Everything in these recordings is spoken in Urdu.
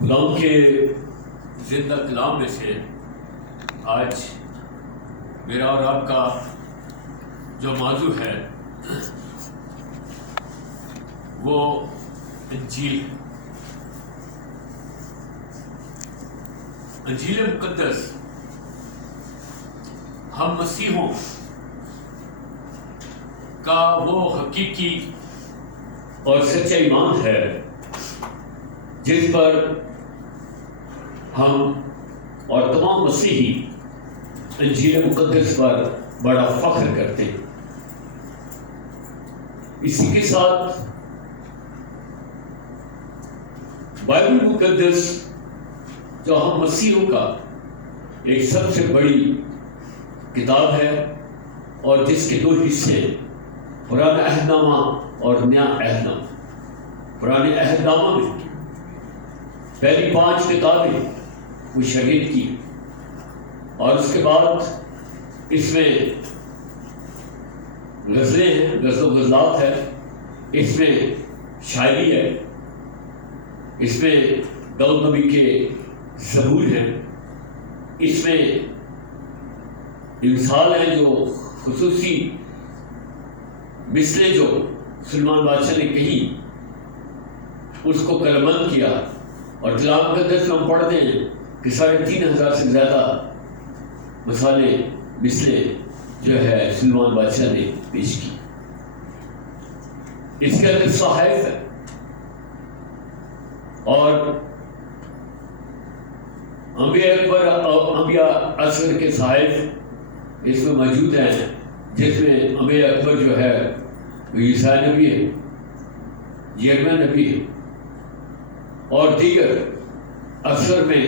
خداوند کے زندہ کلام میں سے آج میرا اور آپ کا جو موضوع ہے وہ انجیل مقدس ہم مسیحوں کا وہ حقیقی اور سچا ایمان ہے جس پر ہم اور تمام مسیحی انجیل مقدس پر بڑا فخر کرتے ہیں۔ اسی کے ساتھ بائبل مقدس جو ہم مسیحوں کا ایک سب سے بڑی کتاب ہے اور جس کے دو حصے پرانا عہد نامہ اور نیا عہد نامہ۔ پرانے عہد نامہ میں پہلی 5 کتابیں وہ شریعت کی اور اس کے بعد اس میں غزلیں ہیں، غزل و غزلات ہے، اس میں شاعری ہے، اس میں داؤد نبی کے زبور ہیں، اس میں امثال ہیں جو خصوصی مثلیں جو سلیمان بادشاہ نے کہی اس کو قلمبند کیا، اور کلام مقدس میں ہم پڑھتے ہیں کہ 3500 سے زیادہ مثلیں جو ہے سلیمان بادشاہ نے پیش کی۔ اس کے اندر صحائف ہے اور انبیاء اکبر اور انبیاء اصغر کے صحائف اس میں موجود ہیں، جس میں انبیاء اکبر جو ہے وہ عیسیٰ نبی ہے، یرمیہ نبی ہے، اور دیگر اکثر میں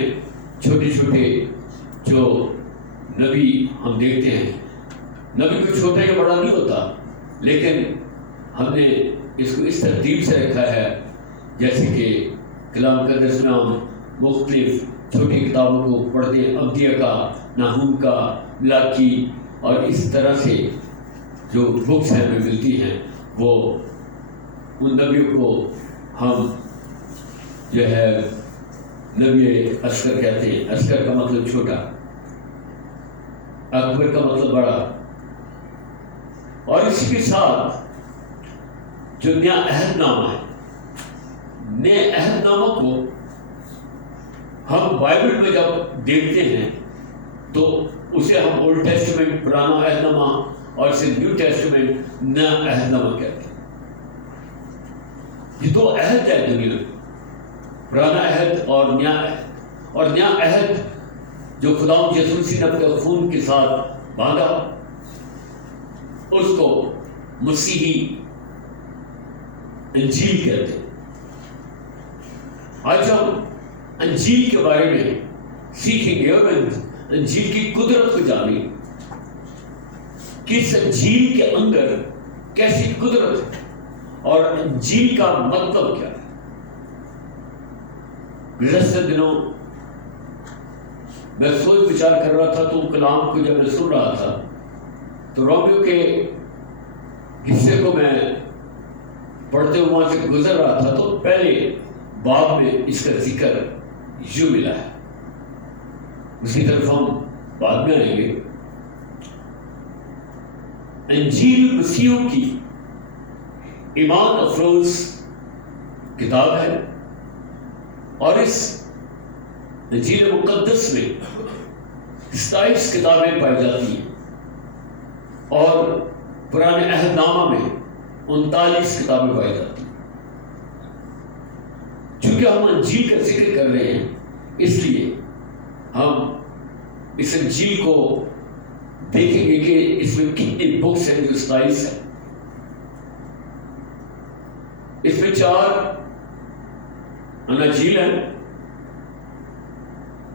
چھوٹے چھوٹے جو نبی ہم دیکھتے ہیں۔ نبی کو چھوٹا یا بڑا نہیں ہوتا، لیکن ہم نے اس کو اس ترتیب سے رکھا ہے جیسے کہ کلام مقدس میں ہم مختلف چھوٹی کتابوں کو پڑھتے ہیں، عبدیہ کا، ناہوم کا، ملاکی، اور اس طرح سے جو بکس ہمیں ملتی ہیں وہ ان نبیوں کو ہم جو ہے نبی اصغر کہتے ہیں۔ اصغر کا مطلب چھوٹا، اکبر کا مطلب بڑا، اور اس کے ساتھ جو نیا عہد نامہ ہے، نئے عہد نامہ کو ہم بائبل میں جب دیکھتے ہیں تو اسے ہم اولڈ ٹیسٹمنٹ پرانا عہد نامہ اور اسے نیو ٹیسٹمنٹ نیا عہد نامہ کہتے ہیں۔ یہ 2 عہد ہے دنیا میں، پرانا عہد اور نیا عہد، اور نیا عہد جو خداوند یسوع مسیح نے اپنے خون کے ساتھ باندھا اس کو مسیحی انجیل کہتے ہیں۔ آج ہم انجیل کے بارے میں سیکھیں گے اور انجیل کی قدرت کو جانیں کہ اس انجیل کے اندر کیسی قدرت ہے اور انجیل کا مطلب کیا ہے۔ گزشتہ دنوں میں سوچ بچار کر رہا تھا تو کلام کو جب میں سن رہا تھا تو رومیو کے حصے کو میں پڑھتے ہوئے وہاں سے گزر رہا تھا تو پہلے باب میں اس کا ذکر یوں ملا ہے، اس کی طرف ہم بعد میں آئیں گے۔ انجیل مسیحوں کی ایمان افروز کتاب ہے، اور اس انجیل مقدس میں 27 کتابیں پائی جاتی ہیں اور پرانے عہد نامہ میں 39 کتابیں پائی جاتی ہیں۔ چونکہ ہم انجیل کا ذکر کر رہے ہیں اس لیے ہم اس انجیل کو دیکھیں گے کہ اس میں کتنی بکس ہیں، جو 27 ہیں۔ اس میں 4 اناجیل ہیں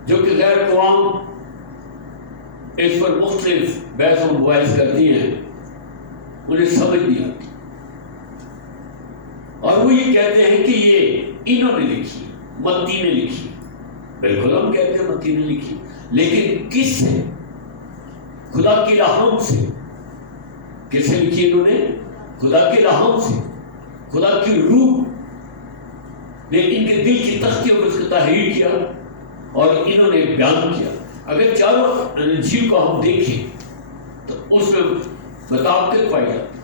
جو کہ غیر قوام اس پر مختلف بحث و مباحث کرتی ہیں، انہیں سمجھ نہیں آتی، اور وہ یہ کہتے ہیں کہ یہ انہوں نے لکھی، متی نے لکھی۔ بالکل ہم کہتے ہیں متی نے لکھی، لیکن کس سے؟ خدا کی الہام سے۔ کس سے لکھی انہوں نے؟ خدا کی الہام سے، خدا کی روح نے ان کے دل کی تختیوں پر اس کو تحریر کیا اور انہوں نے بیان کیا. اگر چاروں انجیل کو ہم دیکھیں تو اس میں مطابقت پائی جاتی.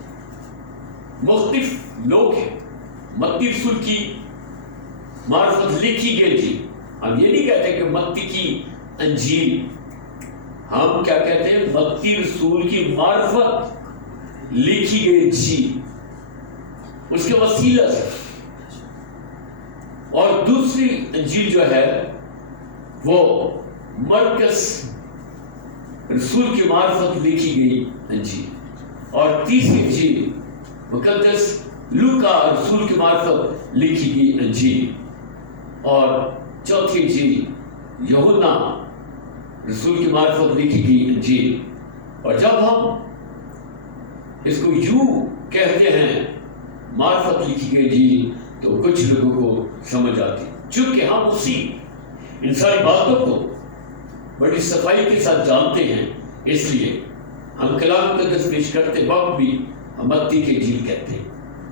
مختلف لوگ ہیں. متی رسول کی معرفت لکھی گئی تھی. ہم یہ نہیں کہتے کہ متی کی انجیل، ہم کیا کہتے ہیں؟ متی رسول کی معرفت لکھی گئی انجیل اس کے وسیلہ سے. اور دوسری انجیل جو ہے وہ مرکز رسول کی معرفت لکھی گئی انجیل. اور تیسری انجیل مقدس لوکا رسول کی معرفت لکھی گئی انجیل. اور چوتھی انجیل یوحنا رسول کی معرفت لکھی گئی انجیل. اور جب ہم اس کو یوں کہتے ہیں معرفت لکھی گئی انجیل تو کچھ لوگوں کو سمجھ آتی. چونکہ ہم اسی ان ساری باتوں کو بڑی صفائی کے ساتھ جانتے ہیں، اس لیے ہم کلام مقدس پیش کرتے وقت بھی ہم متی کی انجیل کہتے ہیں،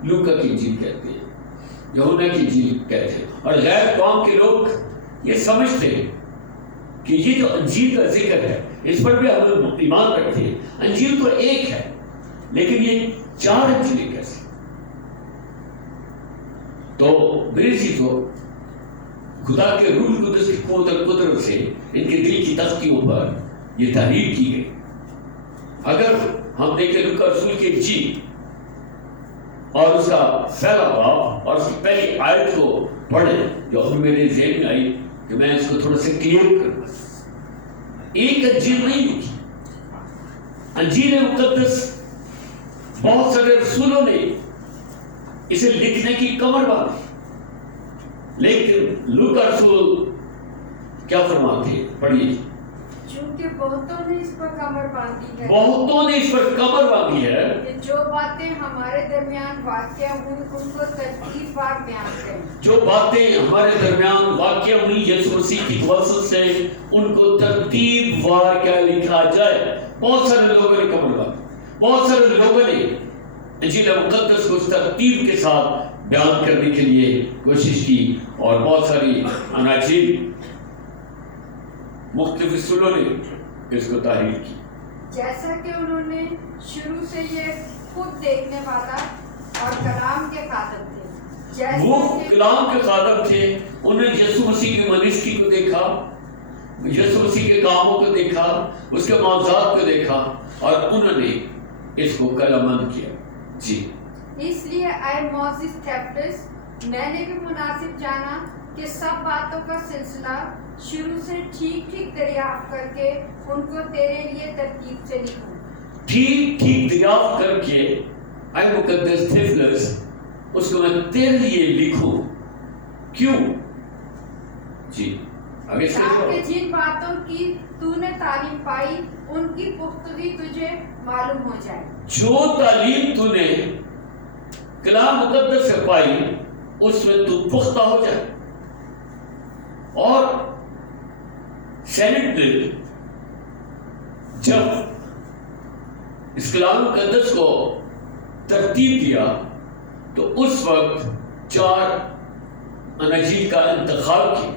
لوکا کی انجیل کہتے ہیں، یوحنا کی انجیل کہتے ہیں. اور غیر قوم کے لوگ یہ سمجھتے ہیں کہ یہ جو انجیل کا ذکر ہے اس پر بھی ہم ایمان رکھتے ہیں. انجیل تو ایک ہے لیکن یہ 4 انجیلیں کیسے؟ تو میری چیزوں خدا کے روح القدس کی قوت اور قدرت سے ان کے دل کی تختیوں پر یہ تحریر کی گئی. اگر ہم دیکھیں لوکا رسول کی انجیل اور اس کا پہلا باب اور اس کی پہلی آیت کو پڑھیں جو اب میرے ذہن میں آئی کہ میں اس کو تھوڑا سا کلیئر کروں. ایک انجیل نہیں لکھی. انجیل مقدس بہت سارے رسولوں نے اسے لکھنے کی کمر باندھی، لیکن لوکا رسول کیا فرماتے ہیں؟ پڑھیے. چونکہ بہتوں نے اس پر کمر باندھی ہے، بہتوں نے اس پر کمر باندھی ہے کہ جو باتیں ہمارے درمیان واقع ہوئی ان کو ترتیب وار بیان کریں. جو باتیں ہمارے درمیان واقع ہوئی یسوع مسیح کی واسطے سے ان کو ترتیب وار کیا لکھا جائے. بہت سارے لوگوں نے کمر باندھی، بہت سارے لوگوں نے انجیل مقدس کو اس ترتیب کے ساتھ بیان کرنے کے لیے کوشش کی اور بہت ساری اناجیل مختلف رسولوں نے اس کو تحریر کی. جیسا کہ انہوں نے شروع سے یہ خود دیکھنے والا اور کلام کے خادم تھے. وہ کلام کے خادم تھے. انہوں نے یسوع مسیح کی منسکی کو دیکھا، یسوع مسیح کے کاموں کو دیکھا، اس کے معجزات کو دیکھا اور انہوں نے اس کو کلامند کیا. جی اس لیے اے معزز تھیوفلس، میں نے بھی مناسب جانا کہ سب باتوں کا سلسلہ شروع سے ٹھیک ٹھیک دریافت کر کے ان کو تیرے لیے ترتیب سے لکھوں. ٹھیک ٹھیک دریافت کر کے اے مقدس تھیوفلس اس کو میں تیرے لیے لکھوں. کیوں؟ جی آگے سے تاکہ جن باتوں کی تو نے تعلیم پائی ان کی پختگی تجھے معلوم ہو جائے. جو تعلیم تو نے کلام مقدس سے پائی اس میں تو پختہ ہو جائے. اور سینٹ نے جب اس کلام مقدس کو ترتیب دیا تو اس وقت 4 اناجیل کا انتخاب کیا.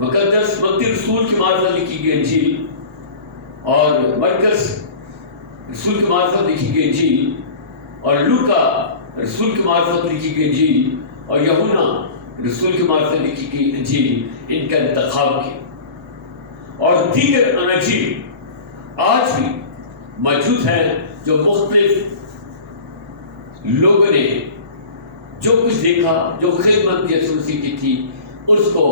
مقدس متی رسول کی معرفت لکھی گئی انجیل اور مرکز رسول کی معرفت لکھی گئی انجیل اور لوکا رسول کی معرفت لکھی گئی انجیل اور یوحنا رسول کی معرفت لکھی گئی انجیل. ان کا انتخاب کیا. اور دیگر اناجیل آج بھی موجود ہیں جو مختلف لوگوں نے جو کچھ دیکھا، جو خدمت یسوع مسیح کی تھی اس کو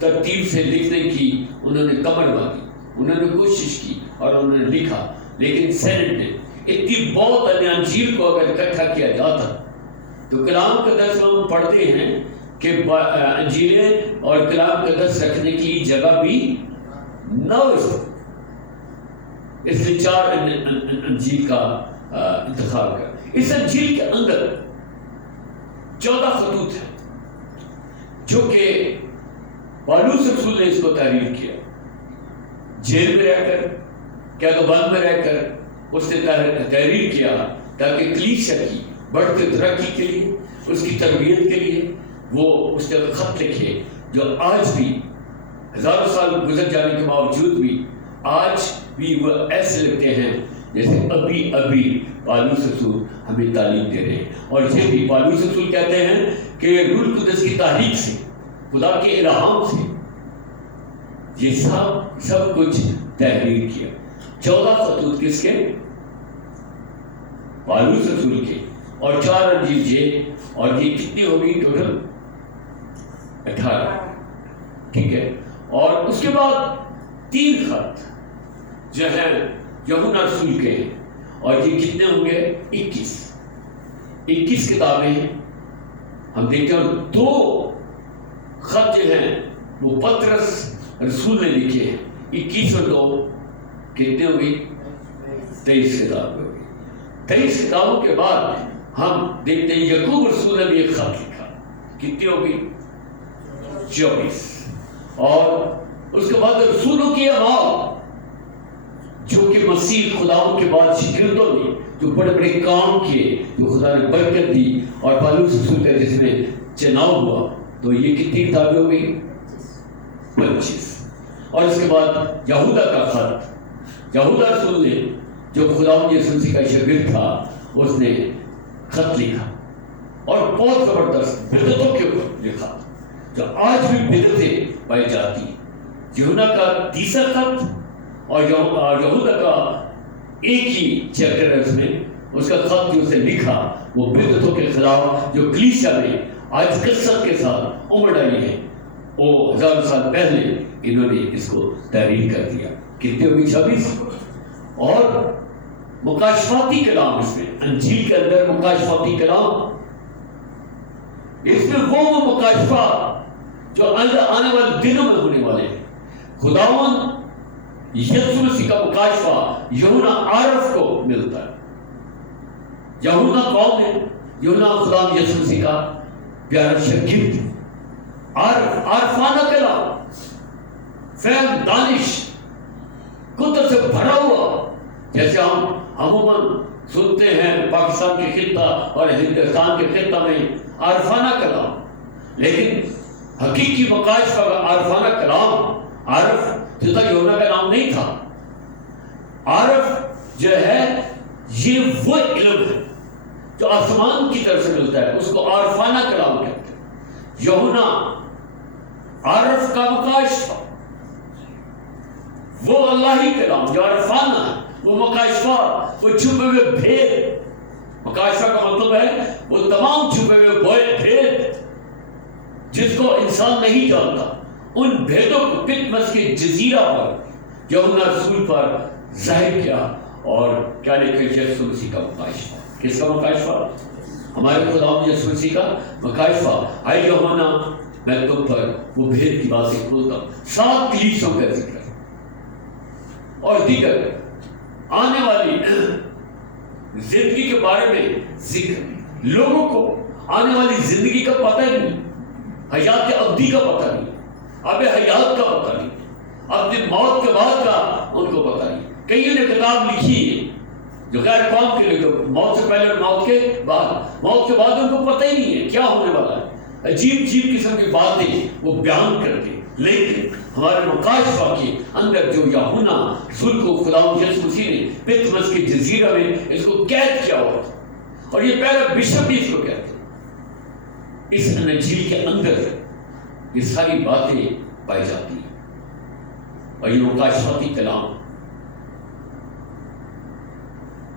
ترتیب سے لکھنے کی انہوں نے کمر باندھی، انہوں نے کوشش کی اور انہوں نے لکھا. لیکن سینٹ نے اتنی بہت انجیل کو اگر اکٹھا کیا جاتا تو کلام مقدس میں ہم پڑھتے ہیں کہ انجیلیں اور کلام مقدس رکھنے کی جگہ بھی نہ ہو. اس لیے 4 انجیل کا انتخاب کر. اس انجیل کے اندر 14 خطوط ہیں جو کہ پالوس رسول نے اس کو تحریر کیا. جیل میں رہ کر، قید و بند میں رہ کر اس نے تحریر کیا تاکہ کلیسیا کی بڑھتی ترقی کے لیے، اس کی تربیت کے لیے وہ اس نے خط لکھے جو آج بھی ہزاروں سال گزر جانے کے باوجود بھی آج بھی وہ ایسے لگتے ہیں جیسے ابھی ابھی پالوس رسول ہمیں تعلیم دے رہے ہیں. اور یہ بھی پالوس رسول کہتے ہیں کہ روح القدس کی تحریک سے، خدا کے الہام سے یہ سب کچھ تحریر کیا. 14 خطوط کس کے؟ پالوس رسول کے. اور 4 انجیل یہ، اور یہ کتنی ہوگی ٹوٹل؟ 18. ٹھیک ہے. اور اس کے بعد 3 خط جو ہیں یوحنا رسول کے، اور یہ کتنے ہوں گے؟ 21 کتابیں ہم دیکھتے ہیں. 2 خط جو ہیں وہ پطرس رسول نے لکھے ہیں. 21 اور 2 کتنے ہو گئی؟ 23 کتابیں ہو گئی. 23 کتابوں کے بعد ہم دیکھتے ہیں یعقوب رسول نے بھی ایک خط لکھا. کتنی ہو گئی؟ 24. اور اس کے بعد رسولوں کی اعمال جو کہ مسیح خداؤں کے بعد شاگردوں نے جو بڑے بڑے کام کیے، جو خدا نے برکت دی، اور پالوس رسول کا جس میں چناؤ ہوا، تو یہ کتنی کتابیں ہو گئی؟ 25. اور اس کے بعد یہودا کا خط، یہودا رسول نے جو خداوند یسوع مسیح کا شاگرد تھا، اس نے خط لکھا اور بہت زبردست بدعتوں کے اوپر لکھا جو آج بھی بدعتیں پائی جاتی ہیں. یوحنا کا 30 خط اور یہودا کا ایک ہی چیپٹر ہے اس میں. اس کا خط جو اسے لکھا وہ بدعتوں کے خلاف جو کلیسیا نے آج کثرت کے ساتھ عمر ڈالی ہے، وہ 1000 سال پہلے انہوں نے اس کو تحریر کر دیا. کتنے ہوگی؟ 26. اور مکاشفاتی کلام اس میں، انجیل کے اندر مکاشفاتی کلام، اس میں وہ مکاشفات جو آنے والے دنوں میں ہونے والے ہیں. خداوند یسوع مسیح کا مکاشفہ یوحنا عارف کو ملتا ہے. یوحنا کون ہے؟ یوحنا خداوند یسوع مسیح کا پیارا شاگرد. عارفانہ کلام، فہم، دانش، قدرت سے بھرا ہوا، جیسے ہم عموماً سنتے ہیں پاکستان کے خطہ اور ہندوستان کے خطہ میں عارفانہ کلام. لیکن حقیقی مکاشفہ کا عارفانہ کلام، عارف جو تھا یوحنا کا نام نہیں تھا. عارف جو ہے یہ وہ علم ہے جو آسمان کی طرف سے ملتا ہے، اس کو عارفانہ کلام کہتے ہیں. یوحنا عارف کا مکاشفہ، وہ اللہ ہی کلام جو عارفانہ ہے، وہ مکاشفہ، وہ چھپے ہوئے بھید. مکاشفہ کا مطلب ہے وہ تمام چھپے ہوئے بھید جس کو انسان نہیں جانتا، ان بھیدوں کو پتمس کے جزیرہ پر یوحنا رسول پر ظاہر کیا. اور کیا لکھا؟ یسوع مسیح کا مکاشفہ. کس کا مکاشفہ؟ ہمارے خداوند یسوع مسیح کا مکاشفہ. آئے یوحنا میں تم پر وہ بھید کی باتیں کھولتا ہوں. 7 کلیسیوں کا ذکر اور دیگر آنے والی زندگی کے بارے میں ذکر. لوگوں کو آنے والی زندگی کا پتہ نہیں، حیات ابدی کا پتہ نہیں، اب حیات کا پتہ نہیں، اپنی موت کے بعد کا ان کو پتہ نہیں. کئیوں نے کتاب لکھی ہے جو غیر قوم کے لیے، موت سے پہلے اور موت کے بعد ان کو پتہ ہی نہیں ہے کیا ہونے والا ہے. عجیب قسم کی باتیں وہ بیان کرتے. لیکن ہمارے مکاشفہ کے اندر جو یوحنا رسول کو خداوند یسوع مسیح نے پتمس کے جزیرہ میں اس کو قید کیا ہوا تھا، اور یہ پہلا بشپ بھی اس کو کہتے ہیں. اس انجیل کے اندر یہ ساری باتیں پائی جاتی ہیں. اور یہ مکاشفاتی کلام،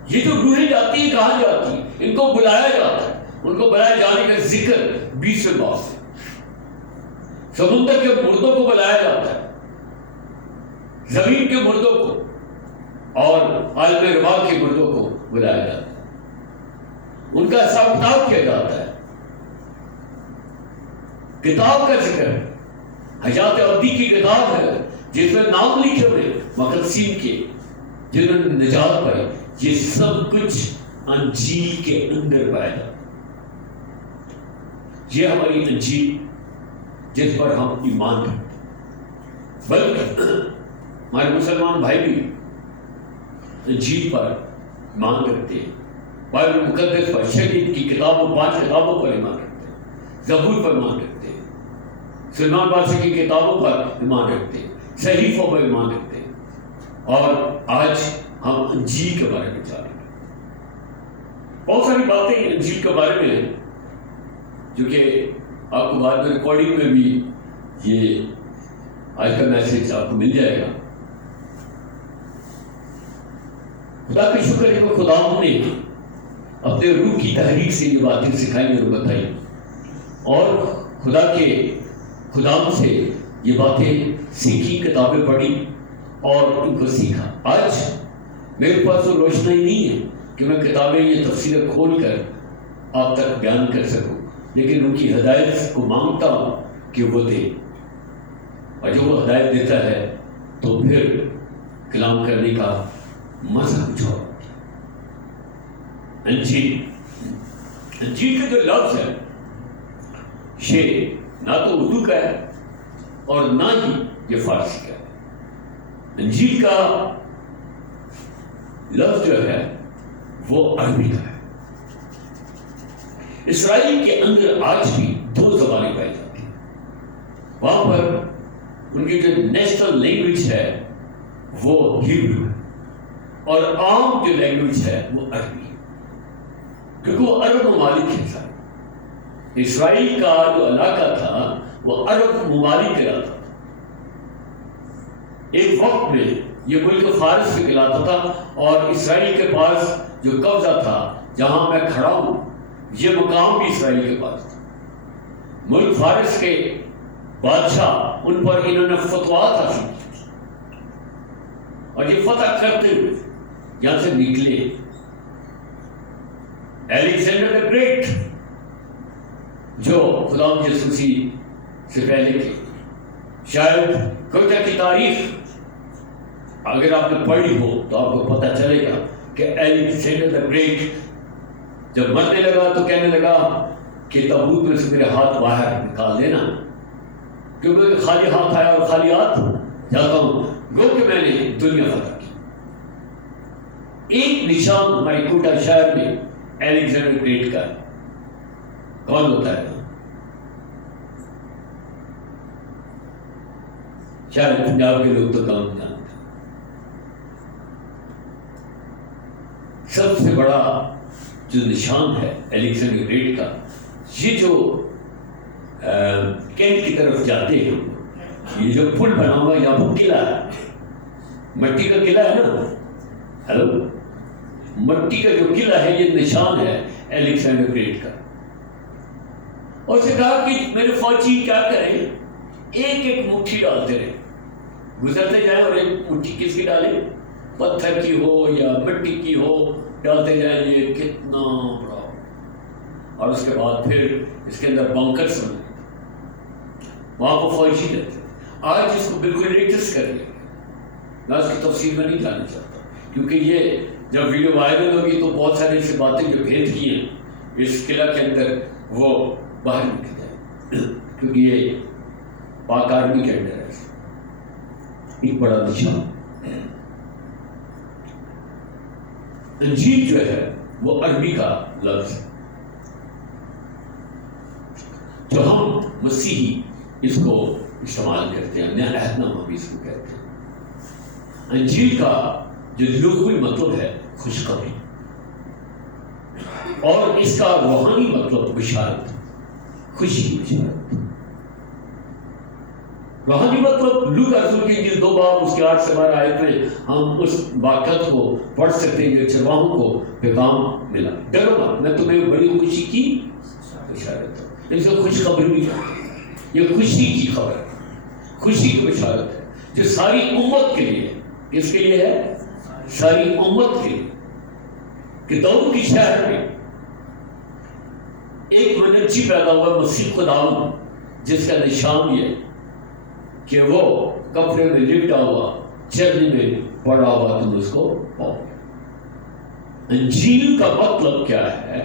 یہ جو روحیں جاتی ہیں کہاں جاتی ہیں؟ ان کو بلایا جاتا ہے. ان کو بلائے جانے کا ذکر 20 باب سے. سمندر کے مردوں کو بلایا جاتا ہے، زمین کے مردوں کو اور عالم ربا کے مردوں کو بلایا جاتا ہے. ان کا حساب کتاب کیا جاتا ہے. کتاب کا ذکر ہے، حیات ابدی کی کتاب ہے جس میں نام لکھے ہوئے مقدسین کے جنہوں نے نجات پائی. یہ سب کچھ انجیل کے اندر پایا جاتا ہے. یہ ہماری انجیل جس پر ہم ایمان کرتے ہیں، بلکہ ہمارے مسلمان بھائی بھی انجیل پر ایمان کرتے ہیں، بائبل مقدس پر، شریعت کی کتابوں 5 کتابوں پر ایمان کرتے ہیں. زبور پر ایمان رکھتے ہیں, سلیمان بادشاہ کی کتابوں پر ایمان رکھتے ہیں, صحیفوں پر ایمان رکھتے ہیں. اور آج ہم انجیل کے بارے میں جانیں گے. بہت ساری باتیں انجیل کے بارے میں ہیں جو کہ آپ کو بعد میں ریکارڈنگ میں بھی یہ آج کا میسج آپ کو مل جائے گا. خدا کا شکر ہے کہ خدا نے اپنے روح کی تحریک سے یہ باتیں سکھائی اور بتائی, اور خدا سے یہ باتیں سیکھی, کتابیں پڑھی اور ان کو سیکھا. آج میرے پاس وہ روشنی نہیں ہے کہ میں کتابیں یہ تفسیریں کھول کر آپ تک بیان کر سکوں, لیکن ان کی ہدایت کو مانگتا ہوں کہ وہ دے, اور جو وہ ہدایت دیتا ہے تو پھر کلام کرنے کا مزہ کچھ اور. انجیل کا جو لفظ ہے یہ نہ تو اردو کا ہے اور نہ ہی یہ فارسی کا ہے. انجیل کا لفظ جو ہے وہ عربی کا ہے. اسرائیل کے اندر آج بھی 2 زبانیں پائی جاتی ہیں. وہاں پر ان کی جو نیشنل لینگویج ہے وہ ہیبرو ہے, اور عام جو لینگویج ہے وہ عربی ہے, کیونکہ وہ عرب ممالک کے ساتھ. اسرائیل کا جو علاقہ تھا وہ عرب ممالک کہلاتا تھا. ایک وقت میں یہ ملک فارس میں کہلاتا تھا, اور اسرائیل کے پاس جو قبضہ تھا جہاں میں کھڑا ہوں یہ مقام بھی اسرائیل کے پاس تھا. ملک فارس کے بادشاہ ان پر انہوں نے فتوحات حاصل کی, اور یہ فتح کرتے ہوئے یہاں سے نکلے. الیگزینڈر دی گریٹ جو خدا یسوع مسیح سے پہلے کی, شاید کوئٹہ کی تاریخ اگر آپ نے پڑھی ہو تو آپ کو پتہ چلے گا کہ الیگزینڈر دی گریٹ جب مرنے لگا تو کہنے لگا کہ تابوت میں سے میرے ہاتھ باہر نکال دینا, کیونکہ خالی ہاتھ آیا اور خالی ہاتھ جاتا ہوں, گو کہ میں نے دنیا فتح کی. ایک نشان ہمارے کوٹہ شہر میں الیگزینڈر گریٹ کا ہے. کون ہوتا ہے؟ شاید پنجاب کے لوگ تو کام جانتے ہیں. سب سے بڑا جو نشان ہے الیگزینڈر گریٹ کا, یہ جو کینٹ کی طرف جاتے ہیں, یہ جو پل بنا ہوا یہاں وہ قلعہ ہے, مٹی کا قلعہ ہے نا, ہلو, مٹی کا جو قلعہ ہے یہ نشان ہے الیگزینڈر گریٹ کا. اور اسے کہا کہ میرے فوجی کیا کریں, ایک ایک مٹھی ڈالتے رہے, گزرتے جائیں, اور ایک مٹھی کس کی ڈالیں, پتھر کی ہو یا مٹی کی ہو, ڈالتے جائیں. یہ کتنا بڑا, اور اس کے بعد پھر اس کے اندر بنکرز بنے, وہاں کو فوجی رہتے. آج اس کو بالکل لیٹسٹ کر لیا. میں اس کی تفصیل میں نہیں جانا چاہتا, کیونکہ یہ جب ویڈیو وائرل ہوگی تو بہت ساری ایسی باتیں جو بھید کی ہیں اس قلعہ کے اندر وہ باہر نکل جائیں, کیونکہ یہ پاک آرمی کے اندر ہے. ایک بڑا نشان. انجیل جو ہے وہ عربی کا لفظ ہے, جو ہم مسیحی اس کو استعمال کرتے ہیں, نیا عہد نامہ بھی اس کو کہتے ہیں. انجیل کا جو لغوی مطلب ہے خوشخبری, اور اس کا روحانی مطلب بشارت, خوشی کی بشارت. روحانی مطلب لوکا رسول کی انجیل 2 باب اس کے 8 سے 12 آیت میں ہم اس واقعات کو پڑھ سکتے ہیں جو چرواہوں کو پیغام ملا, ڈرو مت میں تمہیں بڑی خوشی کی بشارت ہوں. اس کو خوشخبری بھی کہتے ہیں. یہ خوشی کی خبر ہے, خوشی کی بشارت ہے جو ساری امت کے لیے. کس کے لیے ہے؟ ساری امت کے لیے. کہ داؤد کی شہر میں ایک منجی پیدا ہوا, مسیح خداوند, جس کا نشان یہ کہ وہ کپڑے میں لپٹا ہوا, چرنے میں پڑا ہوا, تم اس کو پاؤ. انجیل کا مطلب کیا ہے؟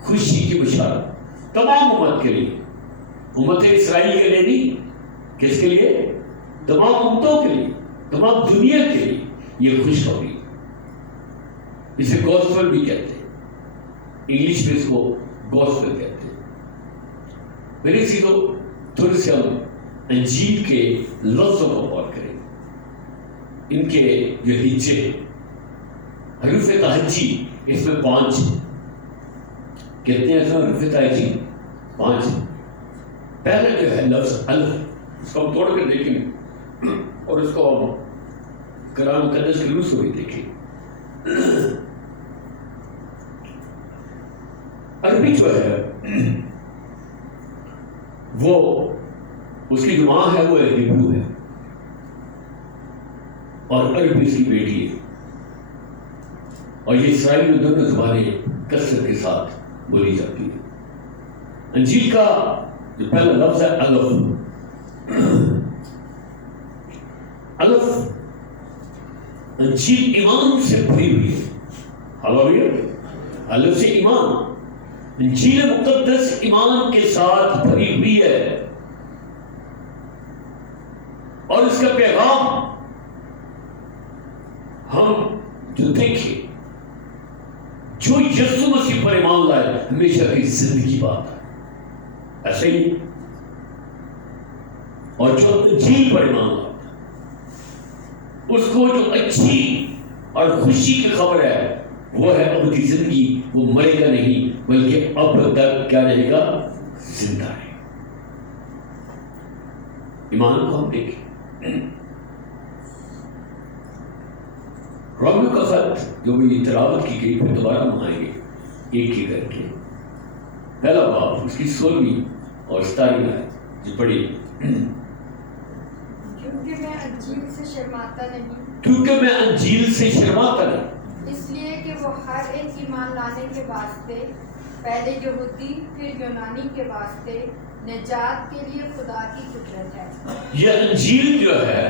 خوشی کی بشارت تمام امت کے لیے. امت اسرائیل کے لیے نہیں, کس کے لیے؟ تمام امتوں کے لیے, تمام دنیا کے لیے یہ خوشخبری. اسے گوسپل بھی کہتے ہیں, انگلش میں اس کو گوسپل کہتے ہیں. میرے سیدھو تھوڑے سے ہم انجیل کے لفظوں کو غور کریں، ان کے جو ہجے حروف تہجی، اس میں 5 کتنے ہیں حروف تہجی؟ 5۔ پہلے جو ہے لفظ الف، اس کو ہم توڑ کر دیکھیں اور اس کو ہم کلام مقدس کے روح سے بھی دیکھیں۔ عربی جو ہے وہ اس کی جو ماں ہے وہ ہبرو ہے اور عربی اس کی بیٹی ہے، اور یہ اسرائیل میں دونوں زبانیں کثرت کے ساتھ بولی جاتی ہیں۔ انجیل کا جو پہلا لفظ ہے الف، الف انجیل ایمان سے بھری ہوئی ہے۔ ہاللیلویا، الف سے ایمان، انجیل مقدس ایمان کے ساتھ بھری ہوئی ہے، اور اس کا پیغام ہم جو دیکھیں، جو یسوع مسیح پر ایمان لائے ہمیشہ کی زندگی بات ہے، ایسے ہی، اور جو انجیل پر ایمان لاتا اس کو جو اچھی اور خوشی کی خبر ہے وہ ہے ابدی زندگی، وہ مرے گا نہیں بلکہ اب تک کیا رہے گا؟ زندہ ہے۔ ایمان کو ہم دیکھیں، رومیو کا خط جو بھی تلاوت کی گئی، پھر دوبارہ ہم آئیں گے ایک ہی کر کے۔ پہلا باب اس کی 16ویں اور 17ویں آیت جو پڑھی، کیونکہ میں انجیل سے شرماتا نہیں، کیونکہ میں انجیل سے شرماتا نہیں، اس لیے کہ وہ ہر ایک ایمان لانے کے واسطے، پہلے یہودی پھر یونانی کے واسطے نجات کے لیے خدا کی قدرت ہے۔ یہ انجیل جو ہے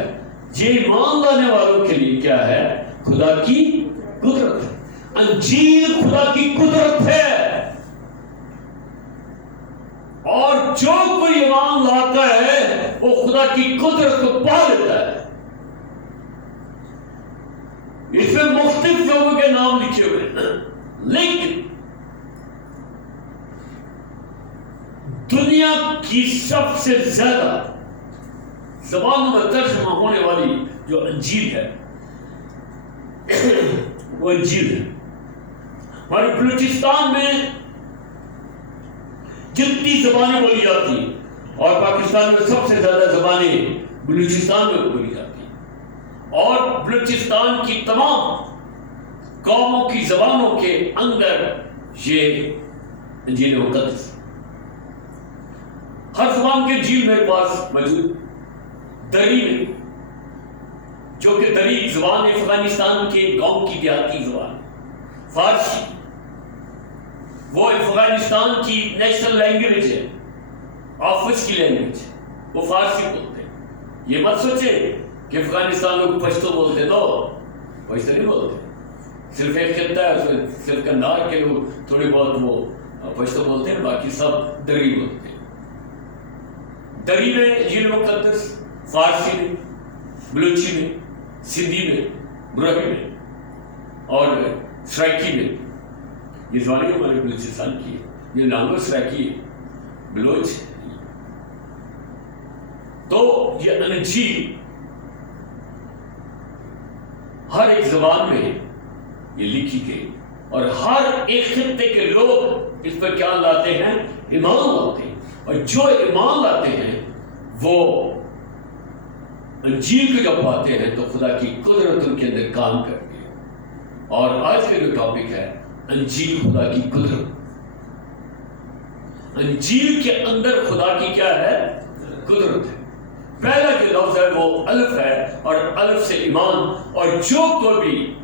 یہ ایمان لانے والوں کے لیے کیا ہے؟ خدا کی قدرت ہے۔ انجیل خدا کی قدرت ہے، اور جو کوئی ایمان لاتا ہے وہ خدا کی قدرت کو پا لیتا ہے۔ اس میں مختلف لوگوں کے نام لکھے ہوئے ہیں، لیکن دنیا کی سب سے زیادہ زبانوں میں ترجمہ ہونے والی جو انجیل ہے وہ انجیل ہے۔ ہمارے بلوچستان میں جتنی زبانیں بولی جاتی ہیں، اور پاکستان میں سب سے زیادہ زبانیں بلوچستان میں بولی جاتی ہیں، اور بلوچستان کی تمام قوموں کی زبانوں کے اندر یہ انجیل مقدس، ہر زبان کے انجیل میرے پاس موجود۔ دری میں، جو کہ دری زبان افغانستان کے گاؤں کی دیہاتی زبان، فارسی وہ افغانستان کی نیشنل لینگویج ہے، آفس کی لینگویج، وہ فارسی بولتے ہیں۔ یہ مت سوچے کہ افغانستان میں پشتو بولتے، نو، پشتو نہیں بولتے، صرف ایک خطہ ہے، صرف کندھار کے لوگ تھوڑی بہت وہ پشتو بولتے ہیں، باقی سب دری بولتے ہیں۔ دری میں انجیل مقدس، فارسی میں، بلوچی میں، سندھی میں، برہمی میں اور سرائکی میں، یہ زبانیں ہمارے بلوچستان کی ہے، یہ لانگو سرائکی ہے، بلوچ۔ تو یہ انجیل ہر ایک زبان میں یہ لکھی گئی، اور ہر ایک خطے کے لوگ اس پر کیا لاتے ہیں؟ ایمان لاتے ہیں، اور جو ایمان لاتے ہیں وہ انجیل کو جب پاتے ہیں تو خدا کی قدرت ان کے اندر کام کرتی ہے۔ اور آج کا جو ٹاپک ہے انجیل خدا کی قدرت، انجیل کے اندر خدا کی کیا ہے؟ قدرت ہے۔ پہلا جو لفظ ہے وہ الف ہے، اور الف سے ایمان، اور جو کوئی بھی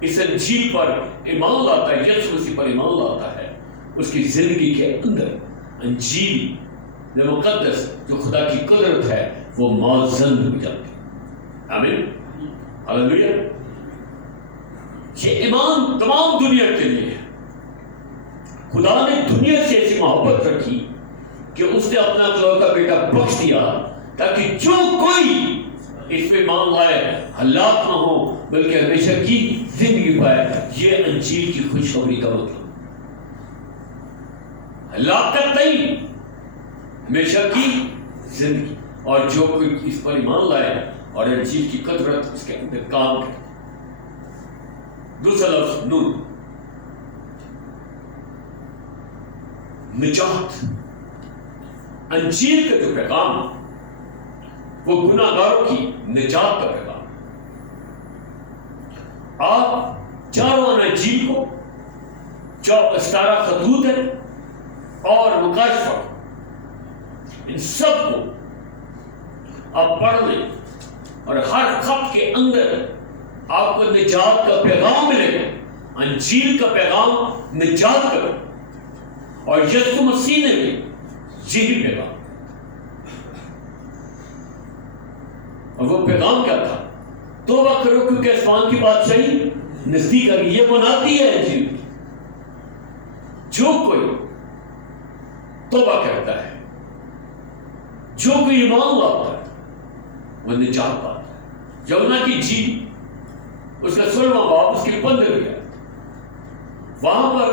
اس انجیل پر ایمان لاتا ہے، یسوع مسیح پر ایمان لاتا ہے، اس کی زندگی کے اندر انجیل مقدس جو خدا کی قدرت ہے وہ معزز ہو جاتی ہے۔ آمین، ہاللیلویا۔ یہ ایمان تمام دنیا کے لیے ہے۔ خدا نے دنیا سے ایسی محبت رکھی کہ اس نے اپنا اکلوتا بیٹا بخش دیا تاکہ جو کوئی اس پہ ایمان لائے ہلاک نہ ہو بلکہ ہمیشہ کی زندگی پائے۔ یہ انجیل کی خوشخبری کا مطلب، ہلاکت نہیں ہمیشہ کی زندگی، اور جو کوئی اس پر ایمان لائے اور انجیل کی قدرت اس کے اندر کام کرے. دوسرا لفظ نور، نجات. انجیل کا جو پیغام وہ گناہ گاروں کی نجات کا پیغام. آپ چاروں انجیل کو جو 17 خطوط ہے اور مکاشفہ، ان سب کو آپ پڑھ لیں اور ہر خط کے اندر آپ کو نجات کا پیغام ملے گا. انجیل کا پیغام نجات کا، اور یسوع مسیح نے بھی یہی پیغام. اور وہ پیغام کیا تھا؟ توبہ کرو کیونکہ آسمان کی بادشاہی نزدیک آ گئی. یہ بناتی ہے انجیل. جو کوئی توبہ کرتا ہے، جو کوئی ایمان لاتا ہے، وہ نجات پاتا ہے. یوحنا کی انجیل اس کا 16واں باب اس کی 15 ہے. وہاں پر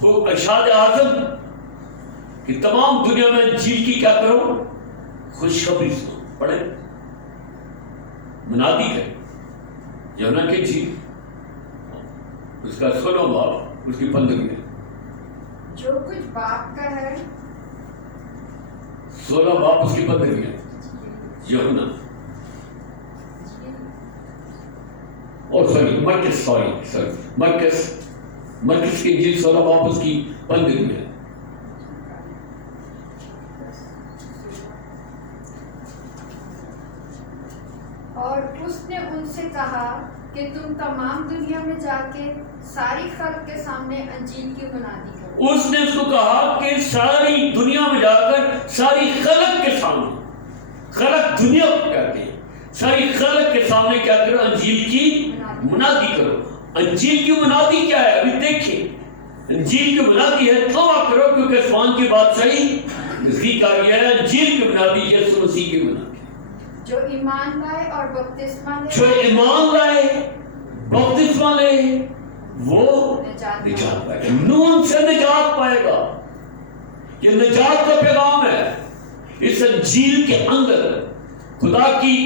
وہ ارشاد اعظم کہ تمام دنیا میں انجیل کی کیا کرو؟ خوشخبری سنو. پڑھیں، منادی کریں. یوحنا کی انجیل اس کا 16واں باب اس کی 15 ہے. جو کچھ باپ کا ہے، 16 باب اس کی 15 ہے. یوحنا مرکز کی انجیل 16 باب اس کی 15 ہے. اور اس نے ان سے کہا کہ تم تمام دنیا میں جا کے ساری خلق کے سامنے انجیل کی منادی کرو. اس نے اس کو کہا کہ ساری دنیا میں جا کر ساری خلق کے سامنے، خلق دنیا کو کہتے ہیں، ساری خلق کے سامنے کیا کرو؟ انجیل کی منادی کرو. انجیل کی منادی کیا ہے؟ ابھی دیکھیں. انجیل کی منادی ہے توبہ کرو کیونکہ آسمان کی بادشاہی نزدیک آ گئی ہے. انجیل کی منادی یسوع مسیح کی منادی. جو ایمان لائے اور بپتسمہ لے، جو ایمان لائے بپتسمہ لے وہ نجات پائے گا. نون سے نجات پائے گا. یہ نجات کا پیغام ہے. اس انجیل کے اندر خدا کی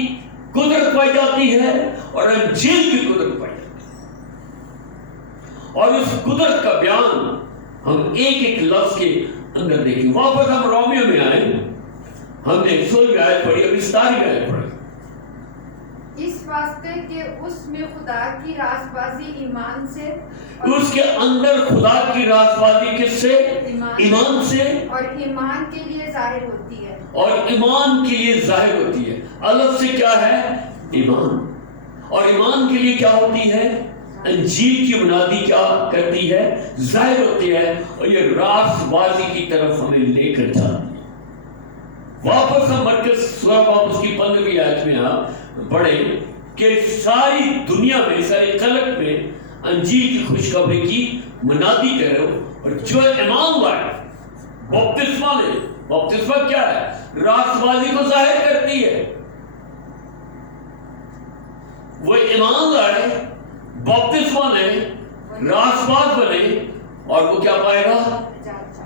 قدرت پائی جاتی ہے اور انجیل کی قدرت پائی جاتی ہے. اور اس قدرت کا بیان ہم ایک ایک لفظ کے اندر دیکھیں. واپس ہم رومیو میں آئے. ہم نے 16 آیت پڑھی، ابھی 17 آیت پڑھی. اس واسطے کہ اس میں خدا کی راز بازی ایمان سے، اس کے اندر خدا کی راز بازی کس سے؟ ایمان سے. اور ایمان کے لیے ظاہر ہوتی ہے. اور ایمان کے لیے ظاہر ہوتی ہے. الگ سے کیا ہے؟ ایمان. اور ایمان کے لیے کیا ہوتی ہے؟ انجیل کی منادی کیا کرتی ہے؟ ظاہر ہوتی ہے. اور یہ راز بازی کی طرف ہمیں لے کر جاتی ہے. واپس ہم مرکز سورہ باب اس کی 15 آیت میں آپ پڑھیں کہ ساری دنیا میں، ساری خلق میں انجیل کی خوشخبری کی منادی کرو. اور جو ایمان لائے بپتسمہ لے. بپتسمہ کیا ہے؟ راست بازی کو ظاہر کرتی ہے. وہ ایمان لائے، بپتسمہ لے، راست باز بنے اور وہ کیا پائے گا؟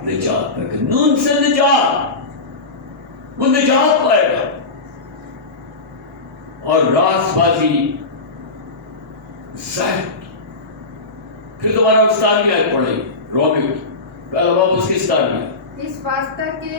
نجات پائے گا. نون سے نجات، وہ نجات پائے گا. اور راست بازی ظاہر. پھر دوبارہ 17 آیت پڑھیں رومیو کی. پہلا باب اس کی 17 آیت. اس واسطہ کہ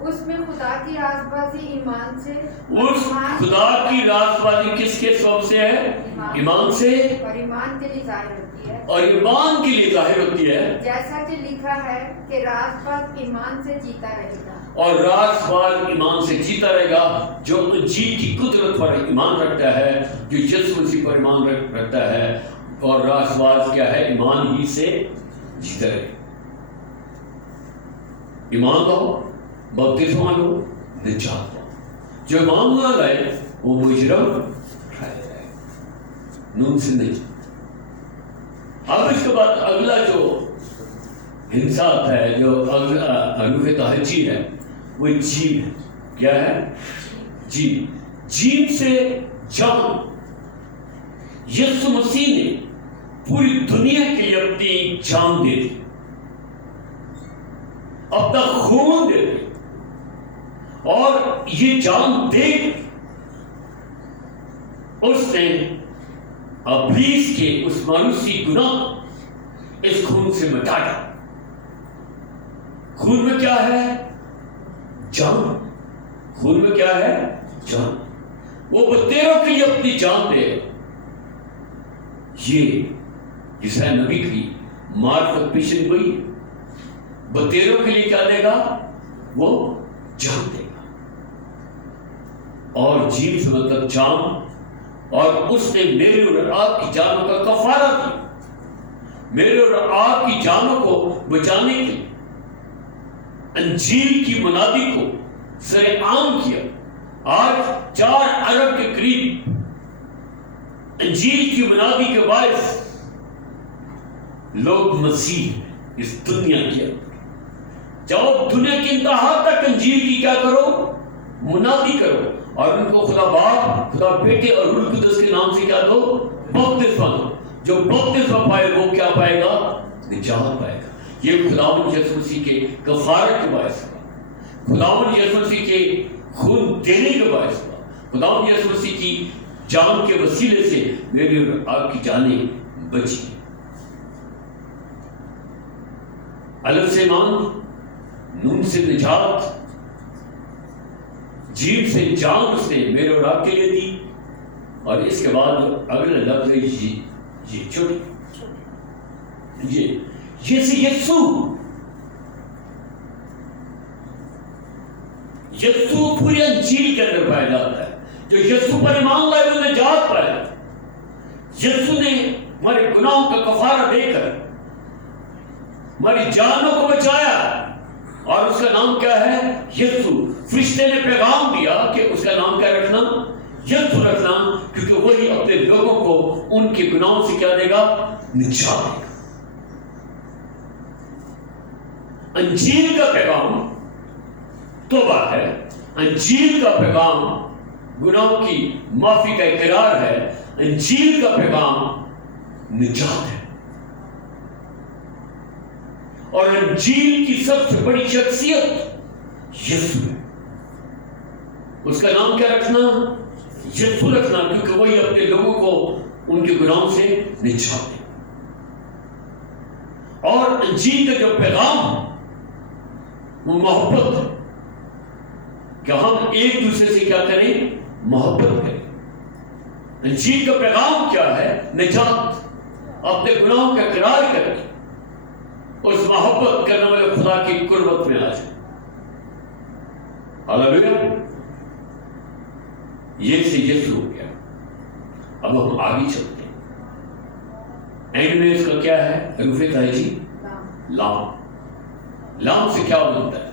اس میں خدا کی راز بازی ایمان سے، اس خدا کی راز بازی کس کے سبب سے ہے؟ ایمان سے. اور ایمان کے لیے ظاہر ہوتی ہے. اور ایمان کے لیے ظاہر ہوتی ہے. جیسا کہ لکھا ہے کہ راز باز ایمان سے جیتا رہے گا. اور راز باز ایمان سے جیتا رہے گا. جو انجیل کی قدرت پر ایمان رکھتا ہے، جو یسوع مسیح پر ایمان رکھتا ہے. اور راز باز کیا ہے؟ ایمان ہی سے جیتا رہے. ایمان لاؤ، بپتسمہ لو، نجات پاؤ. جو ایمان نہ لائے وہ مجرم ٹھہرائے جائے. نون سے نہیں. اب اس کے بعد اگلا جو انسان ہے، جو حروف تہجی ہے، وہ جیم ہے. کیا ہے؟ جیم. جیم سے جان. یسوع مسیح نے پوری دنیا کے لیے اپنی جان دے دی، اپنا خون دے دی. اور یہ جان دیکھ اس نے ابلیس کے اس مانوسی گناہ اس خون سے مٹایا. خون میں کیا ہے؟ جان. خون میں کیا ہے؟ جان. وہ بتیروں کے لیے اپنی جان دے گا. یہ عیسیٰ نبی کی معرفت پیشن گوئی. بتیروں کے لیے کیا دے گا؟ وہ جان دے گا. اور جیل سے مطلب جان. اور اس نے میرے اور آپ کی جانوں کا کفارہ دیا. میرے اور آپ کی جانوں کو بچانے کے لیے انجیل کی منادی کو سر عام کیا. آج 4 ارب کے قریب انجیل کی منادی کے باعث لوگ مسیح اس دنیا کے اندر. جاؤ دنیا کی انتہا تک انجیل کی کیا کرو؟ منادی کرو. اور ان کو خدا باپ، خدا بیٹے اور روح القدس کے نام سے کیا دو؟ بپتسمہ دو. جو بپتسمہ پائے وہ کیا پائے گا؟ نجات پائے گا. یہ خداوند یسوع مسیح کے کفارے کے باعث ہوا. خداوند یسوع مسیح کے خون دینے کے باعث ہوا. خداوند یسوع مسیح کی جان کے وسیلے سے میری اور آپ کی جانیں بچی. الف سے ایمان، نون سے نجات، جیم سے جان اس نے میرے اور آپ کے لیے دی. اور اس کے بعد اگلا لفظ ہے یہ چھوٹی. یہ سے یسوع پوری انجیل کے اندر پایا جاتا ہے. جو یسوع پر ایمان لائے وہ نجات پایا. یسوع نے ہمارے گناہوں کا کفارہ دے کر ہماری جانوں کو بچایا. اور اس کا نام کیا ہے؟ یسوع. فرشتے نے پیغام دیا کہ اس کا نام کیا رکھنا؟ یسوع رکھنا، کیونکہ وہی اپنے لوگوں کو ان کے گناہوں سے کیا دے گا؟ نجات دے گا. انجیل کا پیغام توبہ ہے. انجیل کا پیغام گناہوں کی معافی کا اقرار ہے. انجیل کا پیغام نجات ہے. اور انجیل کی سب سے بڑی شخصیت یسوع ہے. اس کا نام کیا رکھنا؟ یسوع رکھنا، کیونکہ وہی اپنے لوگوں کو ان کے گناہوں سے نجات دے. اور انجیل کا جو پیغام وہ محبت ہے کہ ہم ایک دوسرے سے کیا کریں؟ محبت کریں. انجیل کا پیغام کیا ہے؟ نجات. اپنے گناہوں کا اقرار کر کے اس محبت کرنے والے خدا کی قربت میں آ جائے. ہاللیلویا. یہ سے یسوع ہو گیا. اب ہم آگے چلتے ہیں. اینڈ میں اس کا کیا ہے؟ حروف تہجی لام. لام سے کیا بنتا ہے؟